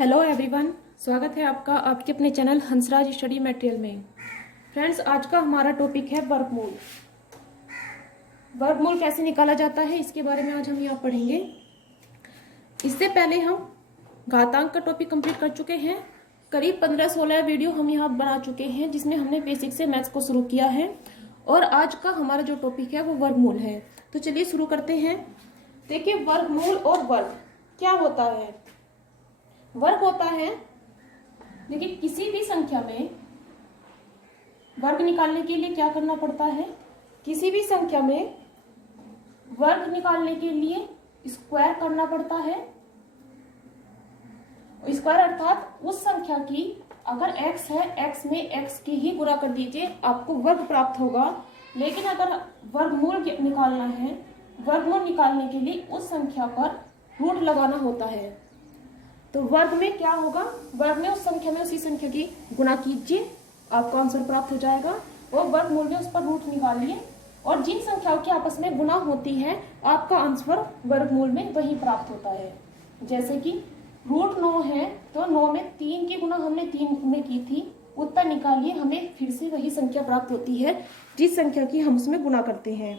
Hello everyone, स्वागत है आपका आपके अपने चैनल हंसराज स्टडी मटेरियल में। फ्रेंड्स, आज का हमारा टॉपिक है वर्गमूल। वर्गमूल कैसे निकाला जाता है इसके बारे में आज हम यहाँ पढ़ेंगे। इससे पहले हम घातांक का टॉपिक कंप्लीट कर चुके हैं। करीब 15-16 वीडियो हम यहाँ बना चुके हैं जिसमें हमने बेसिक से मैथ्स को शुरू किया है और आज का हमारा जो टॉपिक है वो वर्गमूल है। तो चलिए शुरू करते हैं। देखिए, वर्गमूल और वर्ग क्या होता है। वर्ग होता है, देखिए, किसी भी संख्या में वर्ग निकालने के लिए क्या करना पड़ता है। किसी भी संख्या में वर्ग निकालने के लिए स्क्वायर करना पड़ता है। स्क्वायर अर्थात उस संख्या की अगर x है, x में x की ही गुणा कर दीजिए, आपको वर्ग प्राप्त होगा। लेकिन अगर वर्गमूल निकालना है, वर्गमूल निकालने के लिए उस संख्या पर रूट लगाना होता है। तो वर्ग में क्या होगा, वर्ग में उस संख्या में उसी संख्या की गुणा कीजिए, आपको आंसर प्राप्त हो जाएगा। और वर्गमूल में उस पर रूट निकालिए और जिन संख्याओं की आपस में गुणा होती है आपका आंसर वर्गमूल में वही प्राप्त होता है। जैसे कि रूट 9 है तो 9 में 3 की गुणा हमने 3 में की थी, उत्तर निकालिए, हमें फिर से वही संख्या प्राप्त होती है जिस संख्या की हम उसमें गुणा करते हैं।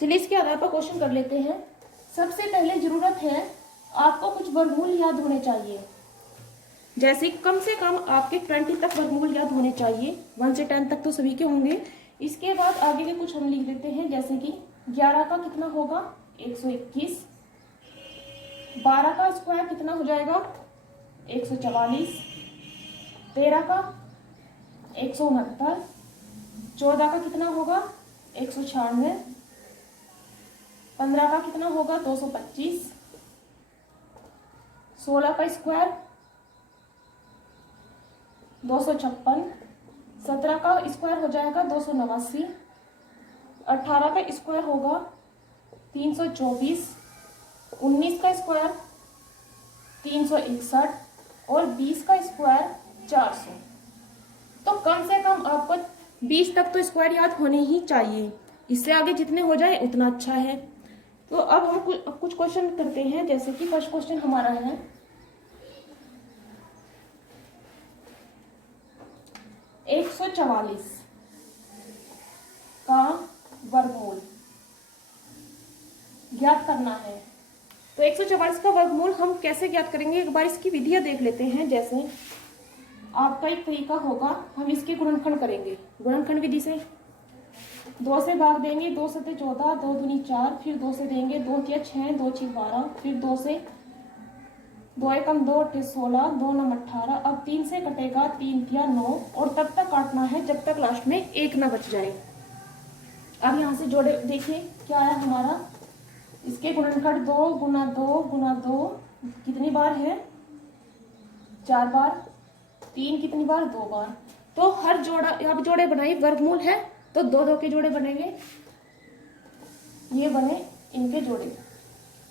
चलिए इसके आधार पर क्वेश्चन कर लेते हैं। सबसे पहले जरूरत है आपको कुछ वर्गमूल याद होने चाहिए। जैसे कम से कम आपके 20 तक वर्गमूल याद होने चाहिए, 1 से 10 तक तो सभी के होंगे। इसके बाद आगे के कुछ हम लिख देते हैं। जैसे कि 11 का कितना होगा 121, 12 का स्क्वायर कितना हो जाएगा 144, 13 का 169, 14 का कितना होगा 196, 15 का कितना होगा 225, 16 का स्क्वायर 256, 17 का स्क्वायर हो जाएगा 289, 18 का स्क्वायर होगा 324, 19 का स्क्वायर 361 और 20 का स्क्वायर 400। तो कम से कम आपको 20 तक तो स्क्वायर याद होने ही चाहिए। इससे आगे जितने हो जाए उतना अच्छा है। तो अब हम कुछ क्वेश्चन करते हैं। जैसे कि फर्स्ट क्वेश्चन हमारा है 144 का वर्गमूल ज्ञात करना है। तो 144 का वर्गमूल हम कैसे ज्ञात करेंगे, एक बार इसकी विधियां देख लेते हैं। जैसे आपका एक तरीका होगा, हम इसके गुणनखंड करेंगे। गुणनखंड विधि से 2 से भाग देंगे, 2 सते 14, 2 दूनी 4, फिर 2 से देंगे, 2 तिया 6, 2 छिक 12, फिर 2 से 2 एकम 2 अट्ठे 16, 2 नम 18। अब 3 से कटेगा 3 तिया 9 और तब तक काटना है जब तक लास्ट में 1 ना बच जाए। अब यहाँ से जोड़े देखिए क्या आया हमारा। इसके गुणनखंड 2 गुना 2 गुना 2 कितनी बार है 4 बार, 3 कितनी बार 2 बार। तो हर जोड़ा, अब जोड़े बनाए, वर्गमूल है तो 2-2 के जोड़े बनेंगे, ये बने इनके जोड़े।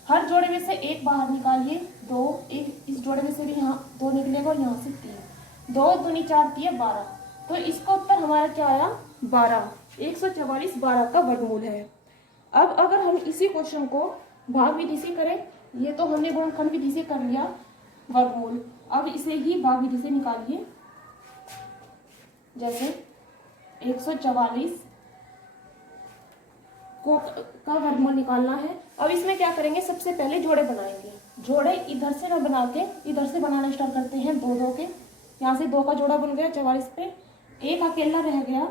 हर जोड़े में से एक बाहर निकालिए, 2, एक इस जोड़े में से भी यहाँ 2 निकलेगा और यहाँ से 3, 2 दूनी 4 तिया 12। तो इसका उत्तर हमारा क्या आया 12। 144 12 का वर्गमूल है। अब अगर हम इसी क्वेश्चन को भाग विधि से करें, ये तो हमने गुणनखंड विधि से कर लिया वर्गमूल, अब इसे ही भाग विधि से निकालिए। जैसे 144 का वर्गमूल निकालना है। अब इसमें क्या करेंगे, सबसे पहले जोड़े बनाएंगे। जोड़े इधर से न बना के इधर से बनाना स्टार्ट करते हैं। 2-2 के, यहाँ से 2 का जोड़ा बन गया 44 पे, एक अकेला रह गया,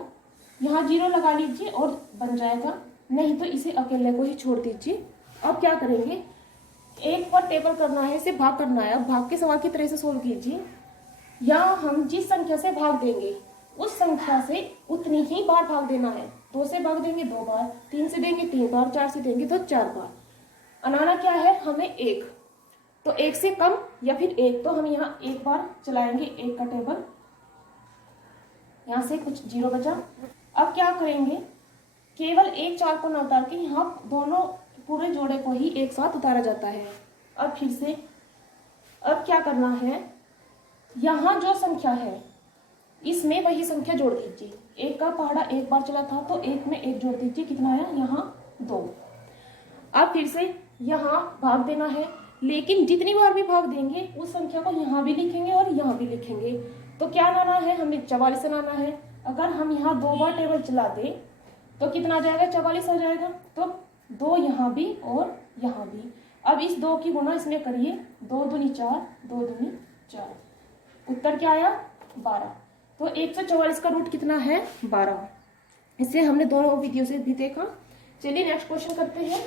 यहाँ 0 लगा लीजिए और बन जाएगा, नहीं तो इसे अकेले को ही छोड़ दीजिए। अब क्या करेंगे, एक पर टेबल करना है, इसे भाग करना है। अब भाग के सवाल की तरह से सोल्व कीजिए। यहाँ हम जिस संख्या से भाग देंगे उस संख्या से उतनी ही बार भाग देना है। 2 से भाग देंगे 2 बार, 3 से देंगे 3 बार, 4 से देंगे तो 4 बार। अनाना क्या है हमें 1, तो 1 से कम या फिर 1, तो हम यहाँ 1 बार चलाएंगे 1 का टेबल, यहाँ से कुछ 0 बचा। अब क्या करेंगे, केवल एक 4 को न उतार के यहाँ दोनों पूरे जोड़े को ही एक साथ उतारा जाता है। अब फिर से अब क्या करना है, यहाँ जो संख्या है इसमें वही संख्या जोड़ दीजिए। 1 का पहाड़ा 1 बार चला था तो 1 में 1 जोड़ दीजिए, कितना आया यहाँ 2। अब फिर से यहाँ भाग देना है, लेकिन जितनी बार भी भाग देंगे उस संख्या को यहाँ भी लिखेंगे और यहाँ भी लिखेंगे। तो क्या लाना है, हमें 44 लाना है। अगर हम यहाँ 2 बार टेबल चला दें तो कितना आ जाएगा, 44 आ जाएगा। तो 2 यहाँ भी और यहाँ भी। अब इस 2 की गुना इसमें करिए, 2 दूनी 4, 2 दूनी 4। उत्तर क्या आया, 12। तो 144 का रूट कितना है, 12। इसे हमने दोनों विधियों से भी देखा। चलिए नेक्स्ट क्वेश्चन करते हैं।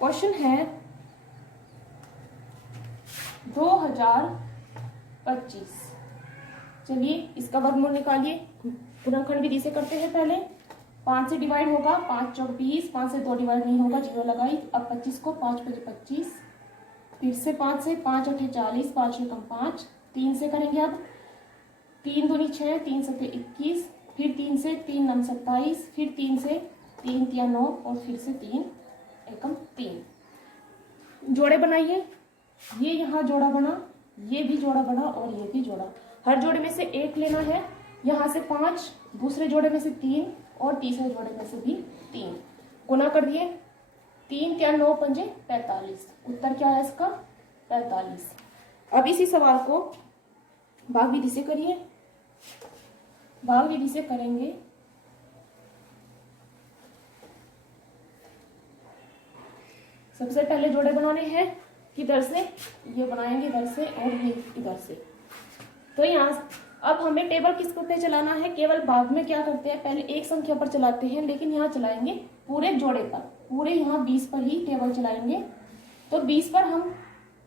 क्वेश्चन है 2025। चलिए इसका वर्गमूल निकालिए। गुणनखंड विधि से करते हैं। पहले 5 से डिवाइड होगा, 5 चौक 20, 5 से 2 डिवाइड नहीं होगा, 0 लगाई। अब 25 को 5 5 25, फिर से 5 से 5 8 40, 5 कम 5, 3 से करेंगे। अब 3 दूनी 6, 3 7 21, फिर 3 से 3 9 27, फिर 3 से 3 3 9 और फिर से 3 एकम 3। जोड़े बनाइए। ये यहाँ जोड़ा बना, ये भी जोड़ा बना और ये भी जोड़ा। हर जोड़े में से 1 लेना है। यहाँ से 5, दूसरे जोड़े में से 3 और तीसरे जोड़े में से भी 3। गुना कर दिए, 3 3 9 5 45। उत्तर क्या है इसका, 45। अब इसी सवाल को भाग विधि से करिए। भाग विधि से करेंगे। सबसे पहले जोड़े बनाने हैं, किधर से, ये बनाएंगे इधर से और ये इधर से। तो यहाँ अब हमें टेबल किस पे चलाना है, केवल भाग में क्या करते हैं, पहले एक संख्या पर चलाते हैं, लेकिन यहाँ चलाएंगे पूरे जोड़े पर, पूरे यहाँ 20 पर ही टेबल चलाएंगे। तो 20 पर हम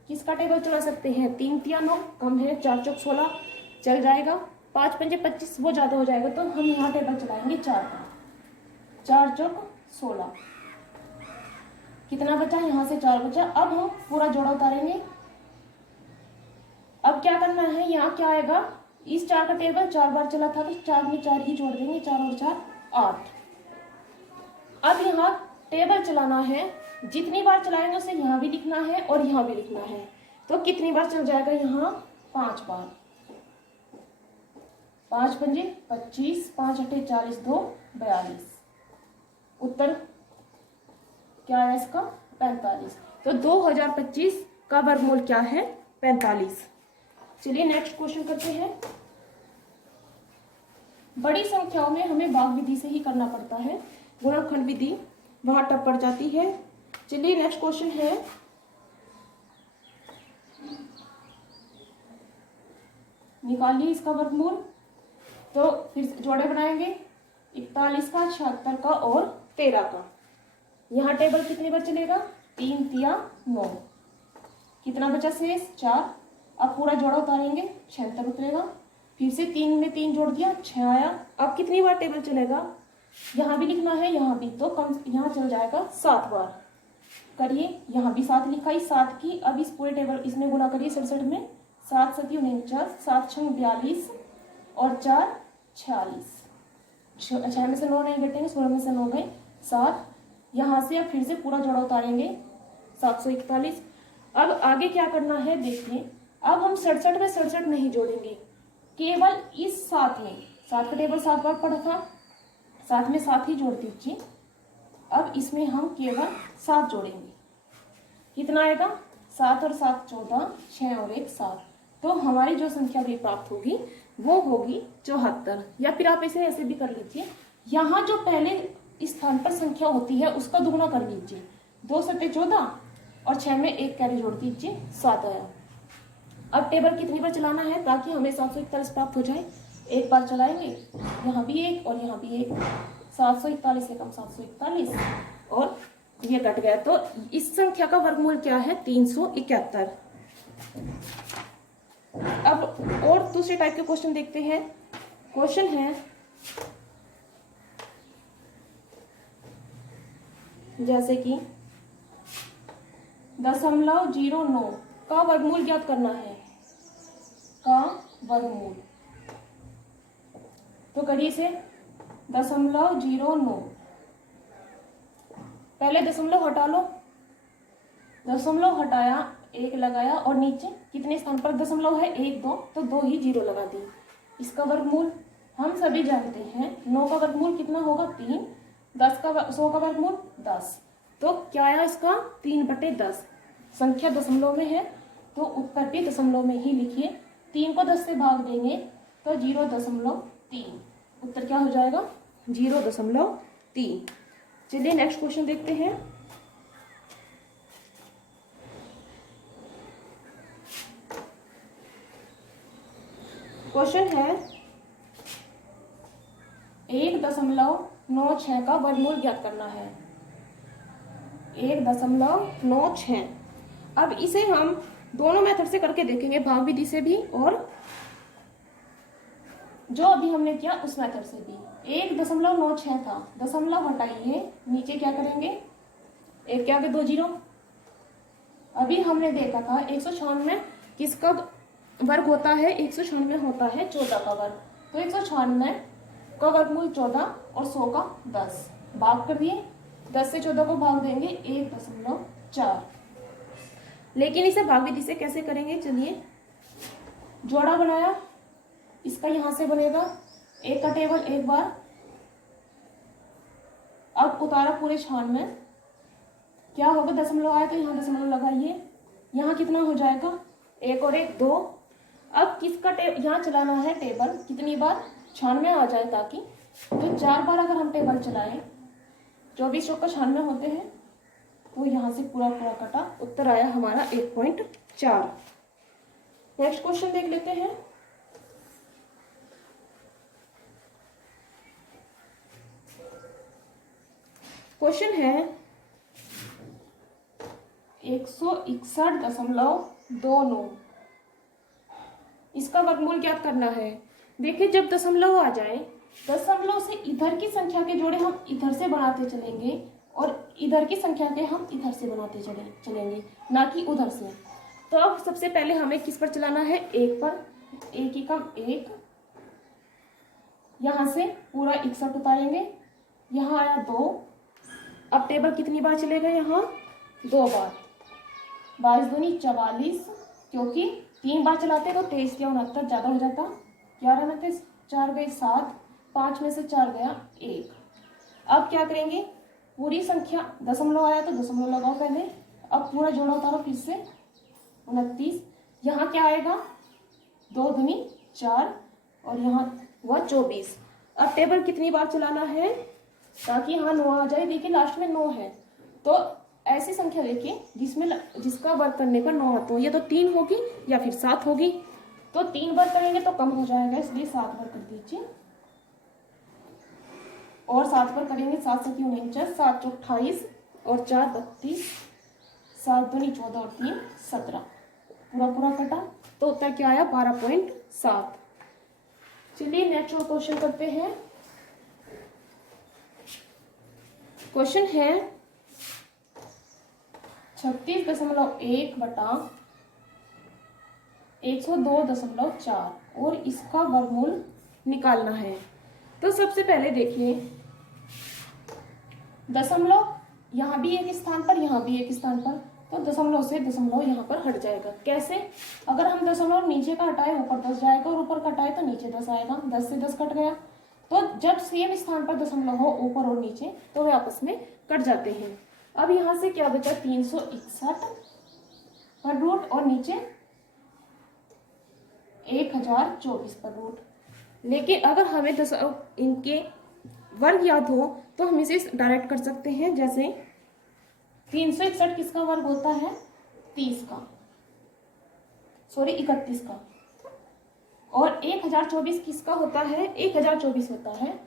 किसका टेबल चला सकते हैं, 3 3 9 कम है, 4 चौक 16 चल जाएगा, 5 5 25 वो ज्यादा हो जाएगा। तो हम यहाँ टेबल चलाएंगे 4 का, 4 चौक 16। कितना बचा, यहाँ से 4 बचा। अब हम पूरा जोड़ा उतारेंगे। अब क्या करना है, यहाँ क्या आएगा, इस 4 का टेबल 4 बार चला था तो 4 में 4 ही जोड़ देंगे, 4 और 4 8। अब यहाँ टेबल चलाना है, जितनी बार चलाएंगे उसे यहाँ भी लिखना है और यहाँ भी लिखना है। तो कितनी बार चल जाएगा, यहाँ 5 बार। 5 5 25, 5 8 40, 2 42। उत्तर क्या है इसका, 45। तो 2025 का वर्गमूल क्या है, 45। चलिए नेक्स्ट क्वेश्चन करते हैं। बड़ी संख्याओं में हमें भाग विधि से ही करना पड़ता है, गुणनखंड विधि वहां टप पड़ जाती है। चलिए नेक्स्ट क्वेश्चन है, निकालिए इसका वर्गमूल। तो फिर जोड़े बनाएंगे, 41 का, 76 का और 13 का। यहाँ टेबल कितने बार चलेगा, 3 3 9। कितना बचा शेष, 4। अब पूरा जोड़ा उतारेंगे, 76 उतरेगा। फिर से 3 में 3 जोड़ दिया, 6 आया। अब कितनी बार टेबल चलेगा, यहाँ भी लिखना है यहाँ भी, तो कम यहाँ चल जाएगा 7 बार। करिए, यहाँ भी 7 लिखा ही, 7 की। अब इस पूरे टेबल इसमें गुना करिए 67 में, 7 7 49, 7 6 42 और 4 46। 6 में से 9 नहीं घटेंगे, 16 में से 9 गए, 7। यहाँ से अब फिर से पूरा जोड़ा उतारेंगे, 741। अब आगे क्या करना है देखिए। अब हम 67 में 67 नहीं जोड़ेंगे, केवल इस 7 में, 7 का टेबल 7 बार पड़ा था, 7 में 7 ही जोड़ दीजिए। अब इसमें हम केवल 7 जोड़ेंगे। कितना आएगा, 7 और 7 14, 6 और 1 7। तो हमारी जो संख्या भी प्राप्त होगी वो होगी 74। या फिर आप इसे ऐसे भी कर लीजिए, यहाँ जो पहले स्थान पर संख्या होती है उसका दुगुना कर लीजिए, 2 7 14 और 6 में 1 कैरी जोड़ दीजिए, 7 आया। अब टेबल कितनी बार चलाना है ताकि हमें 741 प्राप्त हो जाए, एक बार चलाएंगे, यहाँ भी 1 और यहाँ भी 1, 741 से कम 741 और ये कट गया। तो इस संख्या का वर्गमूल क्या है, 371। अब और दूसरे टाइप के क्वेश्चन देखते हैं। क्वेश्चन है जैसे कि 0.09 का वर्गमूल ज्ञात करना है, का वर्गमूल। तो करिए इसे, 0.09। पहले दशमलव हटा लो, दशमलव हटाया, 1 लगाया और नीचे कितने स्थान पर दशमलव है, 1 2, तो 2 ही 0 लगा दी। इसका वर्गमूल हम सभी जानते हैं, 9 का वर्गमूल कितना होगा, 3। 100 का वर्गमूल 10। तो क्या आया इसका 3/10। संख्या दशमलव में है तो उत्तर भी दशमलव में ही लिखिए। 3 को 10 से भाग देंगे तो 0.3। उत्तर क्या हो जाएगा 0.3। चलिए नेक्स्ट क्वेश्चन देखते हैं। क्वेश्चन है 1.96 का वर्गमूल ज्ञात करना है। 1.96। अब इसे हम दोनों मेथड से करके देखेंगे, भाग विधि से भी और जो अभी हमने किया उस मेथड से भी। 1.96 था, दशमलव हटाइए, नीचे क्या करेंगे, एक के आगे 2 जीरो। अभी हमने देखा था 196 किसका वर्ग होता है, 196 होता है 14 का वर्ग। तो 196 का वर्गमूल 14 और 100 का 10। भाग कर दिए, 10 से 14 को भाग देंगे 1.4। लेकिन इसे भाग विधि से कैसे करेंगे, चलिए जोड़ा बनाया, इसका यहां से बनेगा 1 का टेबल एक बार। अब उतारा पूरे 96, क्या होगा, दशमलव आया तो यहाँ दशमलव लगाइए, यहाँ कितना हो जाएगा 1 और 1 2। अब किसका यहाँ चलाना है टेबल, कितनी बार 96 आ जाए ताकि, तो 4 बार अगर हम टेबल चलाएं 24 चौका 96 होते हैं, तो यहाँ से पूरा पूरा कटा, उत्तर आया हमारा 1.4। नेक्स्ट क्वेश्चन देख लेते हैं। क्वेश्चन है 161.29। इसका वर्गमूल ज्ञात करना है। देखिए जब दशमलव आ जाए, दशमलव से इधर की संख्या के जोड़े हम इधर से बनाते चलेंगे और इधर की संख्या के हम इधर से बनाते चलेंगे, ना कि उधर से। तो अब सबसे पहले हमें किस पर चलाना है, 1 पर। 1 ही कम 1, यहां से पूरा 61 उतारेंगे, यहाँ आया 2। अब टेबल कितनी बार चलेगा, यहाँ 2 बार। 22 दूनी 44, क्योंकि 3 बार चलाते तो 23 या 69 ज्यादा हो जाता। 11 में 4 गए 7, 5 में से 4 गया 1। अब क्या करेंगे, पूरी संख्या दशमलव आया तो दशमलव लगाओ पहले। अब पूरा जोड़ा उतारो फिर से 29, यहाँ क्या आएगा 2 दूनी 4 और यहाँ हुआ 24। अब टेबल कितनी बार चलाना है ताकि यहाँ 9 आ जाए। देखिए लास्ट में 9 है, तो ऐसी संख्या देखिए जिसका वर्ग करने पर 9 आता हो, या तो 3 होगी या फिर 7 होगी। तो 3 बार करेंगे तो कम हो जाएगा, इसलिए 7 बार कर दीजिए। और 7 बार करेंगे, 7 से 49, 7 चौक 28 और 4 32, 7 दूनी 14 और 3 17। पूरा पूरा कटा, तो उत्तर क्या आया 12.7। चलिए नेक्स्ट क्वेश्चन करते हैं। क्वेश्चन है 36.1 बटा 102.4 और इसका वर्गमूल निकालना है। तो सबसे पहले देखिए दशमलव यहाँ भी एक स्थान पर, यहाँ भी एक स्थान पर, तो दशमलव से दशमलव यहाँ पर हट जाएगा। कैसे, अगर हम दशमलव नीचे का हटाए ऊपर 10 जाएगा और ऊपर का हटाए तो नीचे 10 आएगा। 10 से 10 कट गया, तो जब सेम स्थान पर दशमलव हो ऊपर और नीचे तो वे आपस में कट जाते हैं। अब यहाँ से क्या बचा 361 पर रूट और नीचे 1024 पर रूट। लेकिन अगर हमें इनके वर्ग याद हो तो हम इसे डायरेक्ट कर सकते हैं। जैसे 361 किसका वर्ग होता है, 31 का, और 1024 किसका होता है, 1024 होता है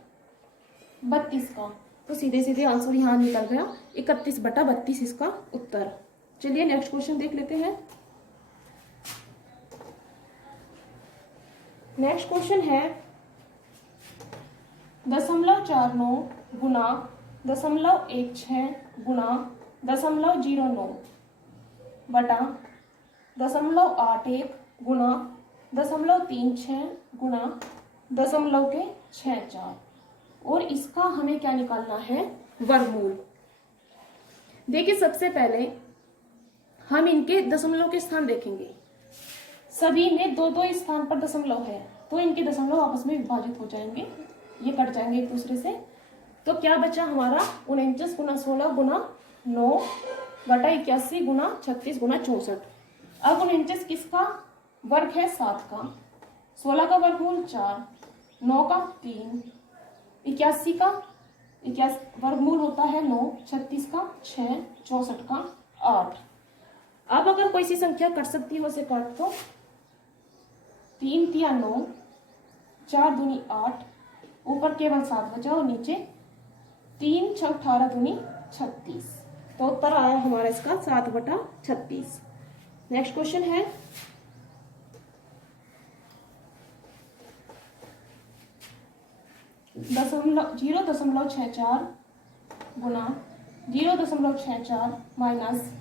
32 का। तो सीधे सीधे आंसर यहाँ निकल गया 31/32 इसका उत्तर। चलिए नेक्स्ट क्वेश्चन देख लेते हैं। नेक्स्ट क्वेश्चन है 0.49 गुना 0.16 गुना 0.09 बटा 0.81 गुना 0.36 गुना 0.64 और इसका हमें क्या निकालना है, वर्गमूल। देखिए सबसे पहले हम इनके दशमलव के स्थान देखेंगे। सभी में 2-2 स्थान पर दशमलव है, तो इनके दशमलव आपस में विभाजित हो जाएंगे, ये कट जाएंगे एक दूसरे से। तो क्या बचा हमारा 49 गुना 16 गुना 9/81 गुना 36 गुना 64। अब 49 किसका वर्ग है? 7 का। 16 का वर्गमूल 4, 9 का 3, 81 का 81 वर्गमूल होता है 9, 36 का 6, 64 का 8। अब अगर कोई सी संख्या कट सकती हो उसे काट दो। 3 तिया 9, 4 दूनी 8, ऊपर केवल 7 बचा और नीचे 3 6 18 दूनी 36। तो उत्तर आया हमारा इसका 7/36। नेक्स्ट क्वेश्चन है 0.64 गुना 0.64 माइनस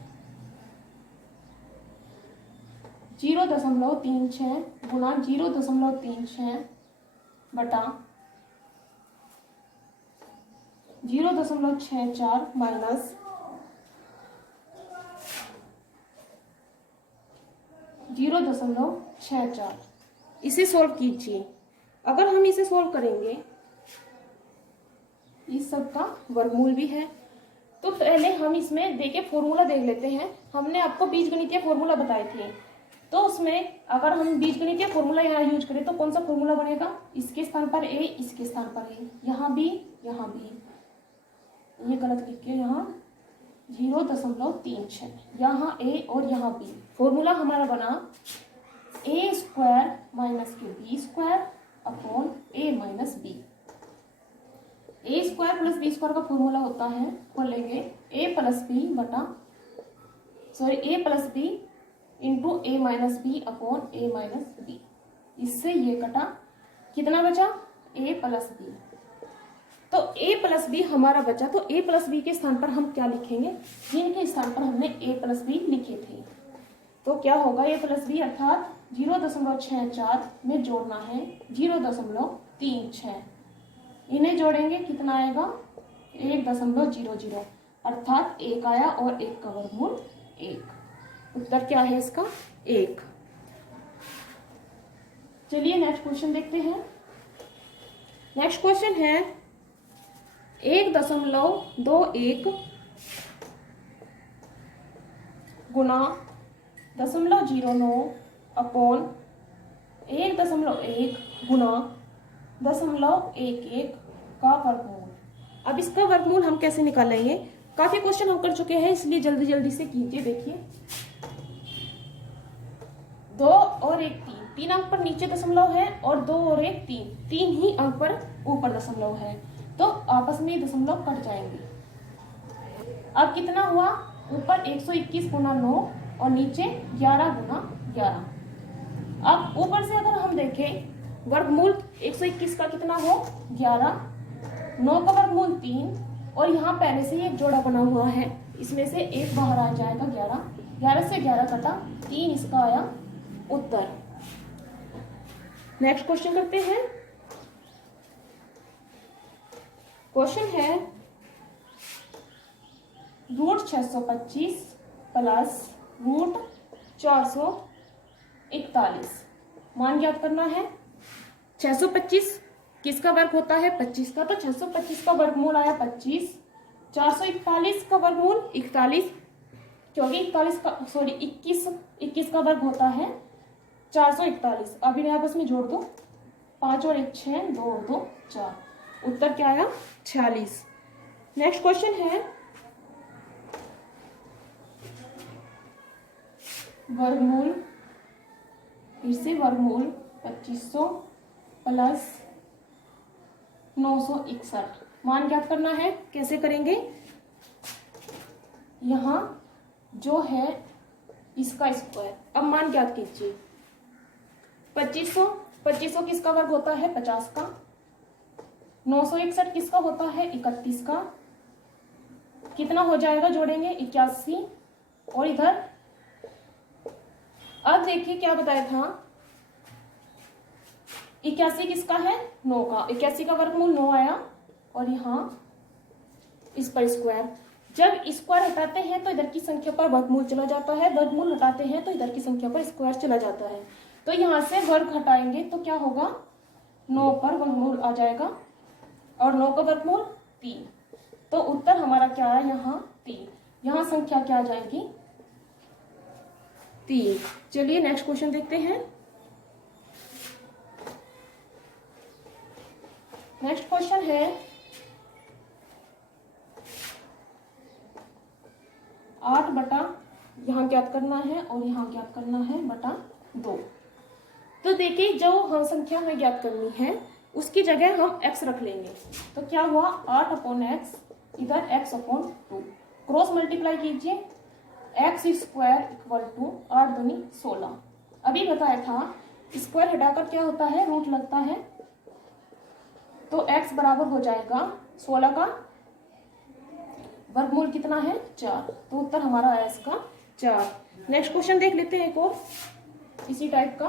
0.36 गुना 0.36 बटा 0.64 माइनस 0.64। इसे सोल्व कीजिए। अगर हम इसे सोल्व करेंगे, इस सब का वर्गमूल भी है, तो पहले हम इसमें देखिए फॉर्मूला देख लेते हैं। हमने आपको बीजगणितीय फॉर्मूला बताए थे, तो उसमें अगर हम बीजगणितीय फॉर्मूला यहाँ यूज करें तो कौन सा फॉर्मूला बनेगा? इसके स्थान पर ए, इसके स्थान पर ए, यहाँ भी, यहाँ भी। ये गलत लिख के यहाँ 0.36, यहाँ ए और यहाँ बी। फॉर्मूला हमारा बना a² माइनस के b² upon a minus b. a² plus b² का फॉर्मूला होता है, वो लेंगे a plus b into a minus b upon a minus b. इससे ये कटा, कितना बचा? a plus b. तो a प्लस बी हमारा बचा, तो a प्लस बी के स्थान पर हम क्या लिखेंगे? जिनके स्थान पर हमने a प्लस बी लिखे थे, तो क्या होगा? a प्लस बी अर्थात 0.64 में जोड़ना है 0.36, इन्हें जोड़ेंगे कितना आएगा? 1.00, अर्थात 1 आया और 1 का वर्गमूल 1। उत्तर क्या है इसका? 1। चलिए नेक्स्ट क्वेश्चन देखते हैं। नेक्स्ट क्वेश्चन है 1.21 गुना 0.09 अपॉन 1.1 गुना 0.11 का वर्गमूल। अब इसका वर्गमूल हम कैसे निकालेंगे? काफी क्वेश्चन हम कर चुके हैं, इसलिए जल्दी जल्दी से कीजिए। देखिए 2 और 1 3 अंक पर नीचे दशमलव है, और 2 और 1 3 ही अंक पर ऊपर दशमलव है, तो आपस में दशमलव कट जाएंगे। अब कितना हुआ? ऊपर 121 गुना 9 और नीचे 11 गुना 11। अब ऊपर से अगर हम देखें वर्गमूल 121 का कितना हो? 11, 9 का वर्गमूल 3, और यहाँ पहले से ही एक जोड़ा बना हुआ है, इसमें से एक बाहर आ जाएगा 11, 11 से 11 कटा 3, इसका आया उत्तर। नेक्स्ट क्वेश्चन करते हैं। क्वेश्चन है √625 प्लस √441 मान ज्ञात करना है। 625 किसका वर्ग होता है? 25 का, तो 625 का वर्गमूल आया 25। 441 का वर्गमूल 41, क्योंकि 21 का वर्ग होता है 441। अब इन्हें आपस में जोड़ दो, 5 और 1 6, 2 और 2 4। उत्तर क्या आया? 46। नेक्स्ट क्वेश्चन है वर्गमूल, फिर से वर्गमूल 2500 प्लस 961 मान ज्ञात करना है। कैसे करेंगे? यहाँ जो है इसका स्क्वायर। अब मान ज्ञात कीजिए। 2500 किसका वर्ग होता है? 50 का। 961 किसका होता है? 31 का। कितना हो जाएगा? जोड़ेंगे 81, और इधर अब देखिए क्या बताया था, 81 किसका है? 9 का। 81 का वर्गमूल 9 आया, और यहाँ इस पर स्क्वायर। जब स्क्वायर हटाते हैं तो इधर की संख्या पर वर्गमूल चला जाता है, वर्गमूल हटाते हैं तो इधर की संख्या पर स्क्वायर चला जाता है। तो यहाँ से वर्ग हटाएंगे तो क्या होगा? 9 पर वर्गमूल आ जाएगा, और 9 का वर्गमूल 3। तो उत्तर हमारा क्या है? यहाँ 3। यहाँ संख्या क्या आ जाएगी 3। चलिए नेक्स्ट क्वेश्चन देखते हैं। नेक्स्ट क्वेश्चन है 8 बटा यहाँ ज्ञात करना है और यहाँ ज्ञात करना है बटा 2। तो देखिए जो हम संख्या हमें ज्ञात करनी है उसकी जगह हम x रख लेंगे। तो क्या हुआ 8/x, इधर x/2, क्रॉस मल्टीप्लाई कीजिए, x² = 8 दूनी 16। अभी बताया था स्क्वायर हटाकर क्या होता है रूट लगता है, तो x बराबर हो जाएगा 16 का वर्गमूल कितना है 4। तो उत्तर हमारा आया इसका 4। नेक्स्ट क्वेश्चन देख लेते हैं एक और इसी टाइप का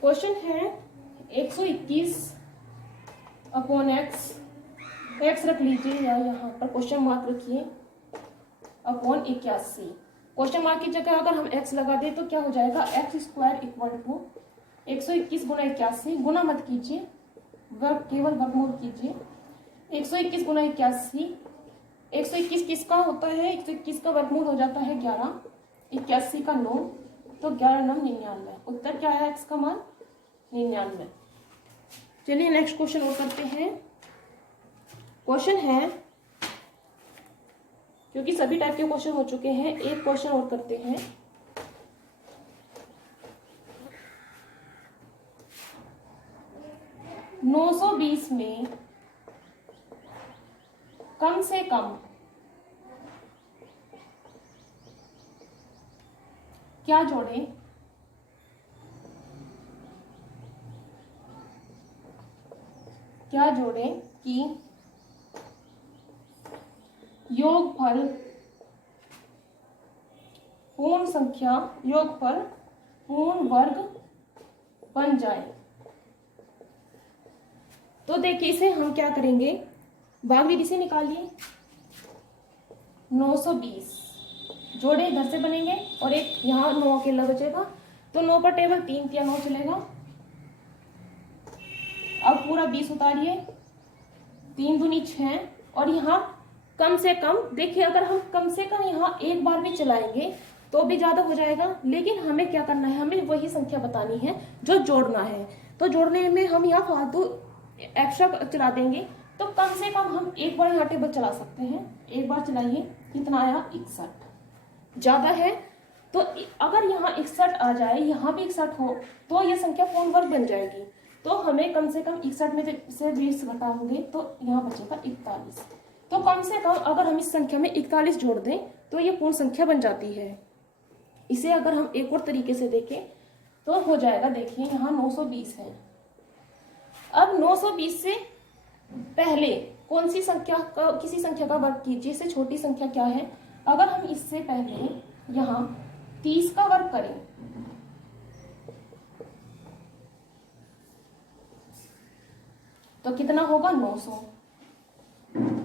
क्वेश्चन है 121/x, x रख लीजिए या यहाँ पर क्वेश्चन मार्क रखिए /81। क्वेश्चन मार्क की जगह अगर हम x लगा दें तो क्या हो जाएगा x² = 121 गुना 81, गुना मत कीजिए वर्ग केवल वर्गमूल कीजिए। 121 गुना 81, 121 किसका होता है 121 का वर्गमूल हो जाता है 11, 81 का 9, तो 11×9 99। उत्तर क्या है x का मान 99। चलिए नेक्स्ट क्वेश्चन और करते हैं। क्वेश्चन है क्योंकि सभी टाइप के क्वेश्चन हो चुके हैं, एक क्वेश्चन और करते हैं। नौ 920 में कम से कम क्या जोड़ें? क्या जोड़ें कि योगफल पूर्ण संख्या योगफल पूर्ण वर्ग बन जाए। तो देखिए इसे हम क्या करेंगे, भाग विधि से निकालिए। 920 जोड़े इधर से बनेंगे और एक यहाँ 9 अकेला बचेगा, तो 9 पर टेबल 3 या 9 चलेगा। अब पूरा 20 उतारिए, 3 दूनी 6, और यहाँ कम से कम देखिए अगर हम कम से कम यहाँ एक बार भी चलाएंगे तो भी ज्यादा हो जाएगा, लेकिन हमें क्या करना है, हमें वही संख्या बतानी है जो जोड़ना है। तो जोड़ने में हम यहाँ फालतू एक्स्ट्रा चला देंगे, तो कम से कम हम एक बार यहाँ टेबल चला सकते हैं। एक बार चलाइए, कितना आया 61। ज्यादा है तो अगर यहाँ 61 आ जाए, यहाँ भी 61 हो तो यह संख्या पूर्ण वर्ग बन जाएगी। तो हमें कम से कम 61 में से 20 घटाओगे तो यहाँ बचेगा 41। तो कम से कम अगर हम इस संख्या में 41 जोड़ दें तो ये पूर्ण संख्या बन जाती है। इसे अगर हम एक और तरीके से देखें तो हो जाएगा, देखिए यहाँ 920 है। अब 920 से पहले कौन सी संख्या का, किसी संख्या का वर्ग कीजिए। इससे छोटी संख्या क्या है, अगर हम इससे पहले यहाँ 30 का वर्ग करें तो कितना होगा 900।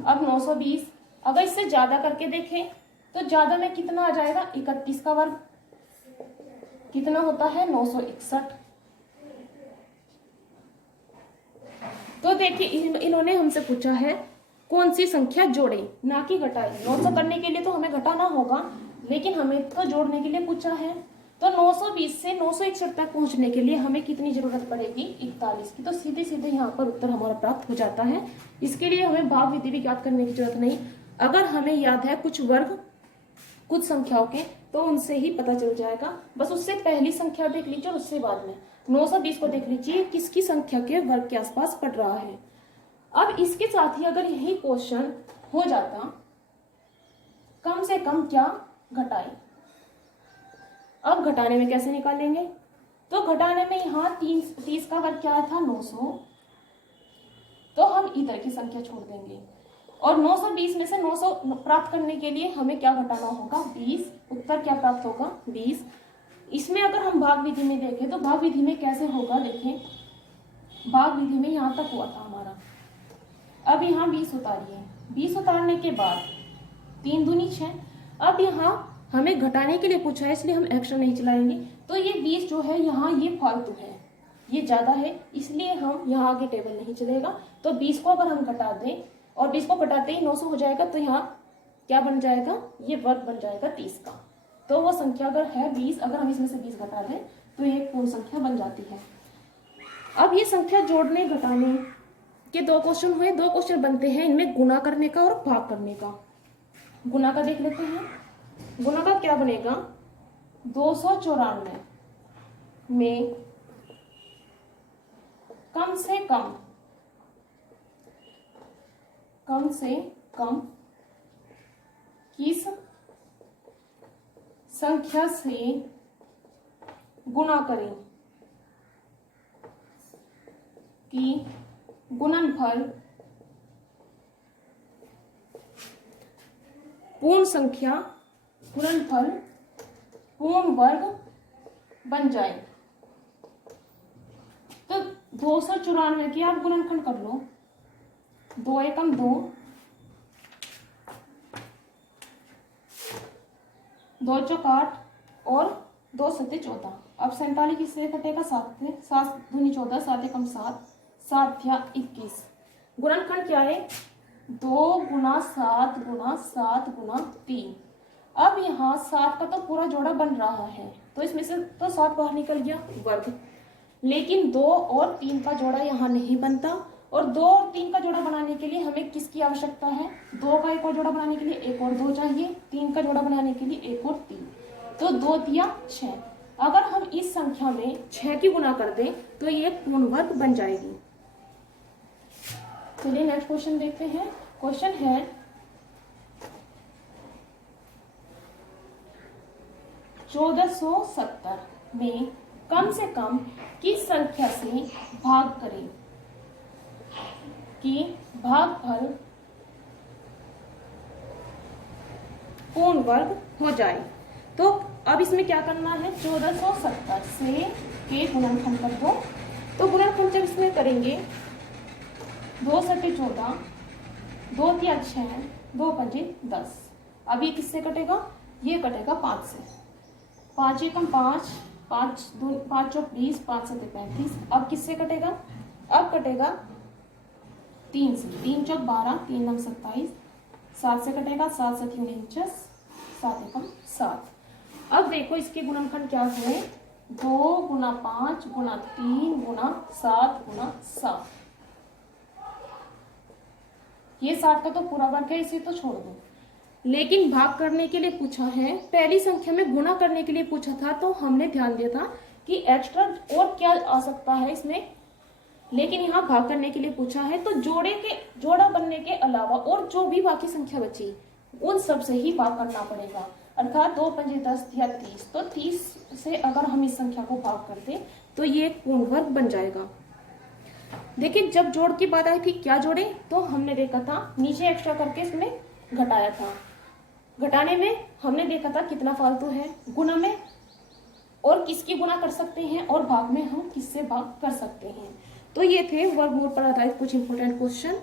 अब 920 अगर इससे ज्यादा करके देखें तो ज्यादा में कितना आ जाएगा, 31 का वर्ग कितना होता है 961। तो देखिए इन्होंने हमसे पूछा है कौन सी संख्या जोड़े ना कि घटाए। 900 करने के लिए तो हमें घटाना होगा, लेकिन हमें तो जोड़ने के लिए पूछा है। तो 920 से 961 तक पहुंचने के लिए हमें कितनी जरूरत पड़ेगी 41 की। तो सीधे सीधे यहाँ पर उत्तर हमारा प्राप्त हो जाता है। इसके लिए हमें भाग विधि भी याद करने की जरूरत नहीं। अगर हमें याद है कुछ वर्ग कुछ संख्याओं के तो उनसे ही पता चल जाएगा। बस उससे पहली संख्या देख लीजिए और उससे बाद में 920 को देख लीजिए किसकी संख्या के वर्ग के आसपास पड़ रहा है। अब इसके साथ ही अगर यही क्वेश्चन हो जाता कम से कम क्या घटाए। अब घटाने में कैसे निकालेंगे, तो घटाने में यहाँ 30 का वर्ग क्या था 900, तो हम इधर की संख्या छोड़ देंगे और 920 में से 900 प्राप्त करने के लिए हमें क्या घटाना होगा 20। उत्तर क्या प्राप्त होगा 20। इसमें अगर हम भाग विधि में देखें तो भाग विधि में कैसे होगा, देखें भाग विधि में यहाँ तक हुआ था हमारा। अब यहाँ 20 उतारिए, 20 उतारने के बाद 3 दूनी 6। अब यहाँ हमें घटाने के लिए पूछा है इसलिए हम एक्स्ट्रा नहीं चलाएंगे। तो ये 20 जो है यहाँ ये फालतू है, ये ज्यादा है, इसलिए हम यहाँ आगे टेबल नहीं चलेगा। तो 20 को अगर हम घटा दें और 20 को घटाते ही 900 हो जाएगा, तो यहाँ क्या बन जाएगा, ये वर्ग बन जाएगा 30 का। तो वो संख्या अगर है 20, अगर हम इसमें से 20 घटा दें तो ये एक पूर्ण संख्या बन जाती है। अब ये संख्या जोड़ने घटाने के 2 क्वेश्चन हुए। 2 क्वेश्चन बनते हैं इनमें गुणा करने का और भाग करने का। गुणा का देख लेते हैं। गुणा का क्या बनेगा, 294 में कम से कम किस संख्या से गुणा करें कि गुणनफल पूर्ण संख्या, गुणनफल पूर्ण वर्ग बन जाए। तो 294 की आप गुणनखंड कर लो। 2 एकम 2, 2 चौक 8 और 2 सत्ते 14। अब 47 किससे कटेगा, 7 से। 7 दूनी 14, 7 एकम 7, 7 या 21। गुणनखंड क्या है, 2 गुना 7 गुना 7 गुना 3। अब यहाँ 7 का तो पूरा जोड़ा बन रहा है, तो इसमें से तो 7 बाहर निकल गया वर्ग, लेकिन 2 और 3 का जोड़ा यहाँ नहीं बनता। और 2 और 3 का जोड़ा बनाने के लिए हमें किसकी आवश्यकता है, 2 का एक और जोड़ा बनाने के लिए 1 और 2 चाहिए, 3 का जोड़ा बनाने के लिए 1 और 3। तो 2 दिया 6। अगर हम इस संख्या में 6 की गुणा कर दें तो ये पूर्ण वर्ग बन जाएगी। चलिए नेक्स्ट क्वेश्चन देखते हैं। क्वेश्चन है 1470 में कम से कम किस संख्या से भाग करें कि भागफल पूर्ण वर्ग हो जाए। तो अब इसमें क्या करना है, 1470 से के गुणनखंड कर दो। तो गुणनखंड जब इसमें करेंगे, 2 सत्ते 14, 2 तिया 6, 2 पंजे 10। अब ये किससे कटेगा, ये कटेगा 5 से। 5 एकम 5, 5 चौक 20, 5 सत्ते 35। अब किससे कटेगा, अब कटेगा 3 से। 3 चौक 12, 3 नंग 27। 7 से कटेगा, 7 7 49, 7 एकम 7। अब देखो इसके गुणनखंड क्या है, 2 गुना 5 गुना 3 गुना 7 गुना 7। ये 7 का तो पूरा वर्ग है, इसे तो छोड़ दो। लेकिन भाग करने के लिए पूछा है, पहली संख्या में गुणा करने के लिए पूछा था, तो हमने ध्यान दिया था कि एक्स्ट्रा और क्या आ सकता है इसमें, लेकिन यहाँ भाग करने के लिए पूछा है। तो जोड़ा बनने के अलावा और जो भी बाकी संख्या बची उन सब से ही भाग करना पड़ेगा। अर्थात 2 पंजे 10 या 30। तो 30 से अगर हम इस संख्या को भाग करते तो ये एक पूर्ण वर्ग बन जाएगा। देखिए जब जोड़ की बात आई थी क्या जोड़े, तो हमने देखा था नीचे एक्स्ट्रा करके इसमें घटाया था। घटाने में हमने देखा था कितना फालतू है, गुणा में और किसकी गुणा कर सकते हैं और भाग में हम किससे भाग कर सकते हैं। तो ये थे वर्गमूल पर आधारित कुछ इंपॉर्टेंट क्वेश्चन।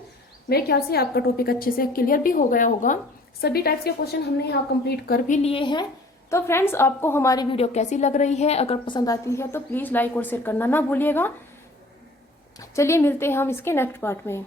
मेरे ख्याल से आपका टॉपिक अच्छे से क्लियर भी हो गया होगा। सभी टाइप्स के क्वेश्चन हमने यहाँ कंप्लीट कर भी लिए हैं। तो फ्रेंड्स आपको हमारी वीडियो कैसी लग रही है, अगर पसंद आती है तो प्लीज़ लाइक और शेयर करना ना भूलिएगा। चलिए मिलते हैं हम इसके नेक्स्ट पार्ट में।